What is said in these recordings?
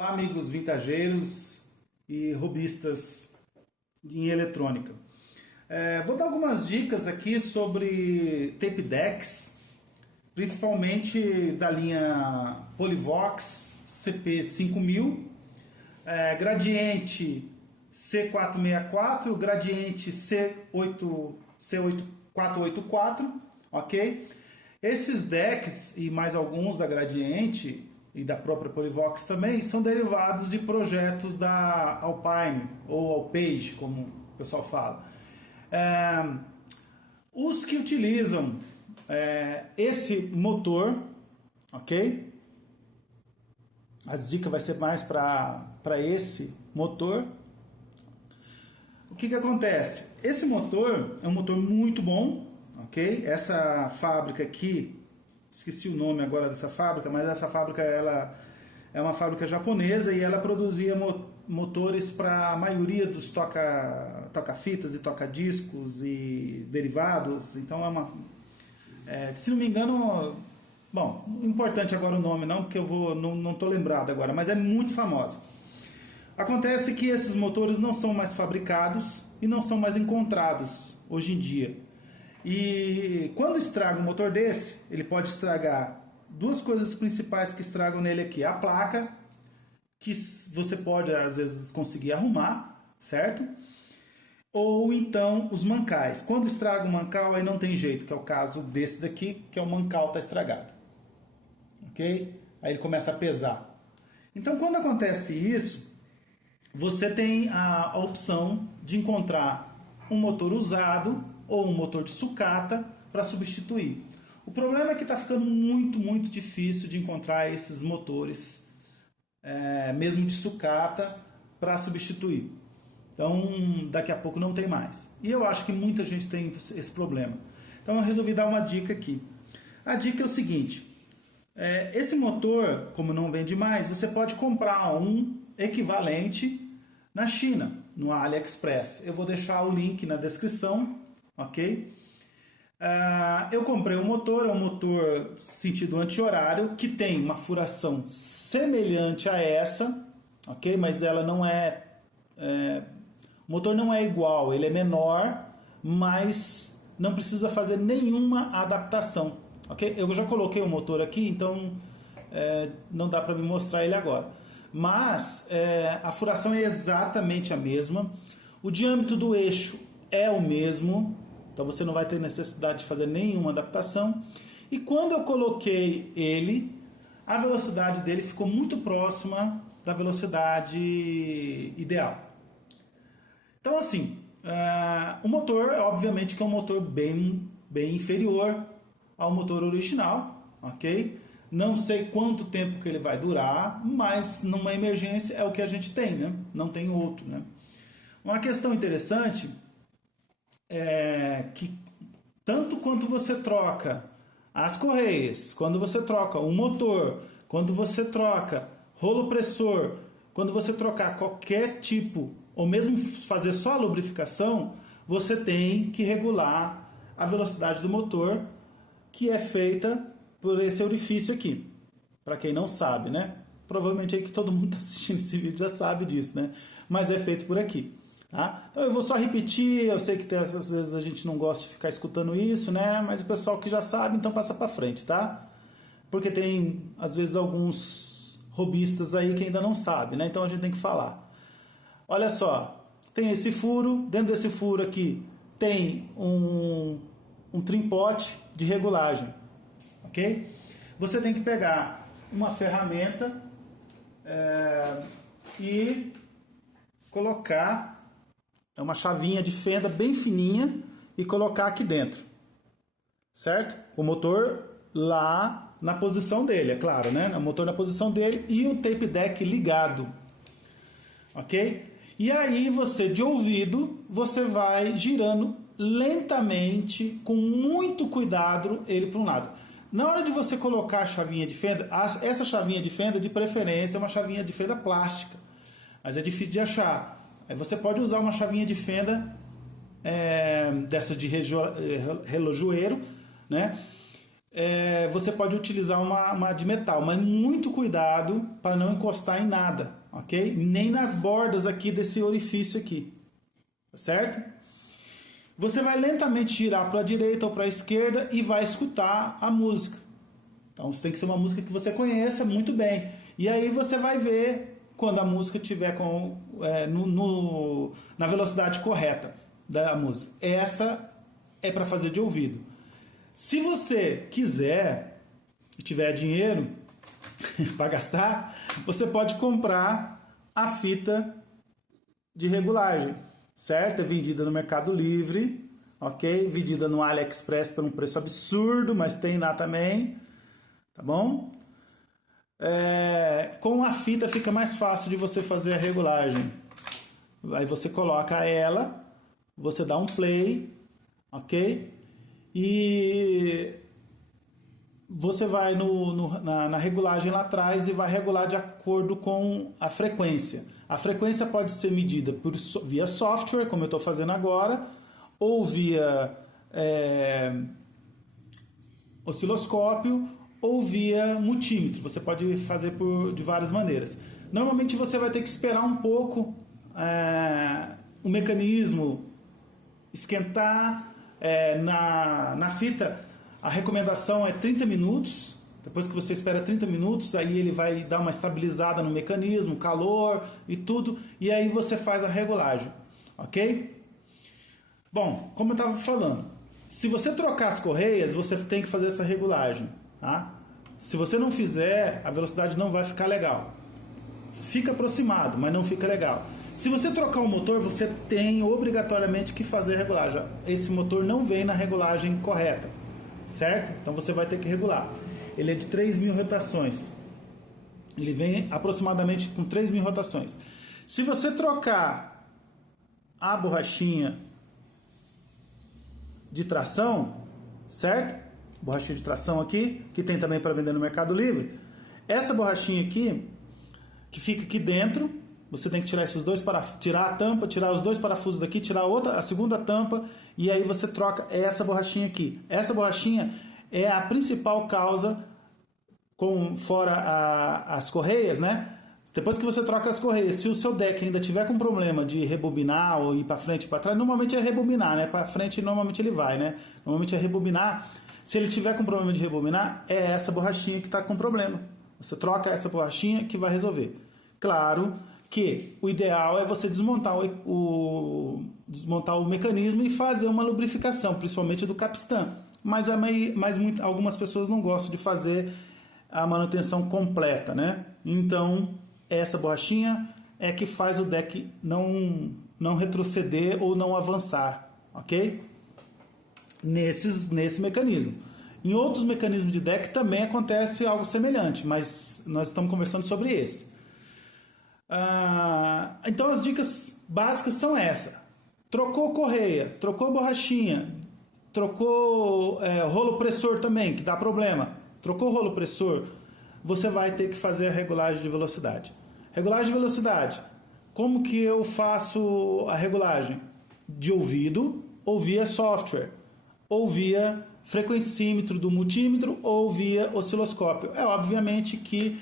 Olá, amigos vintageiros e robistas em eletrônica. Vou dar algumas dicas aqui sobre tape decks, principalmente da linha Polivox CP5000, gradiente C464, gradiente C8484, ok? Esses decks e mais alguns da Gradiente e da própria Polivox também são derivados de projetos da Alpine ou Alpage, como o pessoal fala. Os que utilizam esse motor, ok? As dicas vai ser mais para esse motor. O que acontece? Esse motor é um motor muito bom, ok? Essa fábrica aqui, esqueci o nome agora dessa fábrica, mas essa fábrica ela é uma fábrica japonesa e ela produzia motores para a maioria dos toca-fitas e toca-discos e derivados. Então se não me engano, bom, importante agora o nome não, porque não estou lembrado agora, mas é muito famosa. Acontece que esses motores não são mais fabricados e não são mais encontrados hoje em dia. E quando estraga um motor desse, ele pode estragar duas coisas principais que estragam nele aqui. A placa, que você pode às vezes conseguir arrumar, certo? Ou então os mancais. Quando estraga o mancal, aí não tem jeito, que é o caso desse daqui, que é o mancal está estragado. Ok? Aí ele começa a pesar. Então quando acontece isso, você tem a opção de encontrar um motor usado ou um motor de sucata para substituir. O problema é que está ficando muito difícil de encontrar esses motores, mesmo de sucata, para substituir. Então, daqui a pouco não tem mais. E eu acho que muita gente tem esse problema. Então, eu resolvi dar uma dica aqui. A dica é o seguinte: esse motor, como não vende mais, você pode comprar um equivalente na China, no AliExpress. Eu vou deixar o link na descrição, ok? Eu comprei um motor, é um motor sentido anti-horário, que tem uma furação semelhante a essa, ok? Mas ela não o motor não é igual, ele é menor, mas não precisa fazer nenhuma adaptação, ok? Eu já coloquei o motor aqui, então não dá para me mostrar ele agora. Mas a furação é exatamente a mesma, o diâmetro do eixo é o mesmo, então você não vai ter necessidade de fazer nenhuma adaptação. E quando eu coloquei ele, a velocidade dele ficou muito próxima da velocidade ideal. Então assim, o motor obviamente que é um motor bem inferior ao motor original, ok? Não sei quanto tempo que ele vai durar, mas numa emergência é o que a gente tem, né? Não tem outro, né? Uma questão interessante é que tanto quanto você troca as correias, quando você troca o motor, quando você troca rolo pressor, quando você trocar qualquer tipo, ou mesmo fazer só a lubrificação, você tem que regular a velocidade do motor, que é feita por esse orifício aqui. Para quem não sabe, né? Provavelmente aí que todo mundo está assistindo esse vídeo já sabe disso, né? Mas é feito por aqui. Tá? Então eu vou só repetir, eu sei que às vezes a gente não gosta de ficar escutando isso, né? Mas o pessoal que já sabe, então passa para frente, tá? Porque tem às vezes alguns robistas aí que ainda não sabem, né? Então a gente tem que falar. Olha só, tem esse furo, dentro desse furo aqui tem um trimpote de regulagem, ok? Você tem que pegar uma ferramenta e colocar uma chavinha de fenda bem fininha e colocar aqui dentro, certo? O motor lá na posição dele, é claro, né? O motor na posição dele e o tape deck ligado, ok? E aí você, de ouvido, você vai girando lentamente, com muito cuidado, ele para um lado. Na hora de você colocar a chavinha de fenda, essa chavinha de fenda, de preferência, é uma chavinha de fenda plástica, mas é difícil de achar. Aí você pode usar uma chavinha de fenda dessa de relojoeiro, né? você pode utilizar uma de metal, mas muito cuidado para não encostar em nada, ok? Nem nas bordas aqui desse orifício aqui, certo? Você vai lentamente girar para a direita ou para a esquerda e vai escutar a música. Então tem que ser uma música que você conheça muito bem. E aí você vai ver quando a música estiver na velocidade correta da música. Essa é para fazer de ouvido. Se você quiser e tiver dinheiro para gastar, você pode comprar a fita de regulagem, certo? É vendida no Mercado Livre, ok? Vendida no AliExpress por um preço absurdo, mas tem lá também, tá bom? Com a fita fica mais fácil de você fazer a regulagem. Aí você coloca ela, você dá um play, ok? E você vai na regulagem lá atrás e vai regular de acordo com a frequência. A frequência pode ser medida via software, como eu estou fazendo agora, ou via osciloscópio, ou via multímetro. Você pode fazer de várias maneiras. Normalmente você vai ter que esperar um pouco o mecanismo esquentar. Na fita, a recomendação é 30 minutos. Depois que você espera 30 minutos, aí ele vai dar uma estabilizada no mecanismo, calor e tudo, e aí você faz a regulagem, ok? Bom, como eu estava falando, se você trocar as correias, você tem que fazer essa regulagem, tá? Se você não fizer, a velocidade não vai ficar legal. Fica aproximado, mas não fica legal. Se você trocar o motor, você tem obrigatoriamente que fazer a regulagem. Esse motor não vem na regulagem correta, certo? Então você vai ter que regular. Ele é de 3.000 rotações. Ele vem aproximadamente com 3.000 rotações. Se você trocar a borrachinha de tração, certo? Borrachinha de tração aqui, que tem também para vender no Mercado Livre. Essa borrachinha aqui, que fica aqui dentro, você tem que tirar esses dois parafusos, tirar a tampa, tirar os dois parafusos daqui, tirar a segunda tampa, e aí você troca essa borrachinha aqui. Essa borrachinha é a principal causa, fora as correias, né? Depois que você troca as correias, se o seu deck ainda tiver com problema de rebobinar ou ir para frente e para trás, normalmente é rebobinar, né? Para frente normalmente ele vai, né? Normalmente é rebobinar. Se ele tiver com problema de rebobinar, é essa borrachinha que está com problema. Você troca essa borrachinha que vai resolver. Claro que o ideal é você desmontar o mecanismo e fazer uma lubrificação, principalmente do capstan. Mas algumas pessoas não gostam de fazer a manutenção completa, né? Então, essa borrachinha é que faz o deck não retroceder ou não avançar, ok? Nesse mecanismo. Em outros mecanismos de deck também acontece algo semelhante, mas nós estamos conversando sobre esse. Então as dicas básicas são essa: trocou correia, trocou borrachinha, trocou rolo pressor também, que dá problema, trocou rolo pressor, você vai ter que fazer a regulagem de velocidade. Regulagem de velocidade, como que eu faço a regulagem? De ouvido, ou via software, ou via frequencímetro do multímetro, ou via osciloscópio. Obviamente que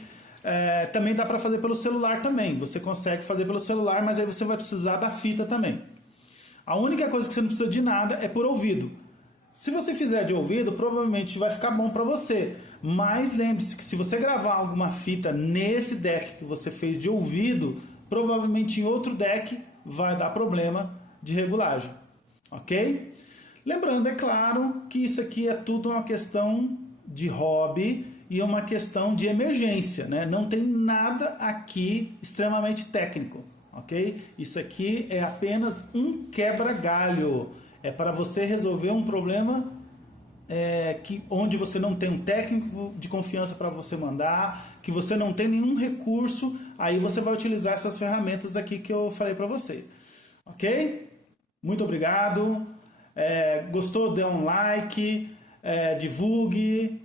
também dá para fazer pelo celular também. Você consegue fazer pelo celular, mas aí você vai precisar da fita também. A única coisa que você não precisa de nada é por ouvido. Se você fizer de ouvido, provavelmente vai ficar bom para você. Mas lembre-se que se você gravar alguma fita nesse deck que você fez de ouvido, provavelmente em outro deck vai dar problema de regulagem. Ok? Lembrando, é claro, que isso aqui é tudo uma questão de hobby e uma questão de emergência, né? Não tem nada aqui extremamente técnico, ok? Isso aqui é apenas um quebra-galho. É para você resolver um problema onde você não tem um técnico de confiança para você mandar, que você não tem nenhum recurso, aí você vai utilizar essas ferramentas aqui que eu falei para você, ok? Muito obrigado. Gostou? Dê um like, divulgue.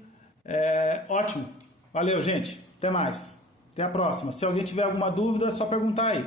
Ótimo. Valeu, gente. Até mais. Até a próxima. Se alguém tiver alguma dúvida, é só perguntar aí.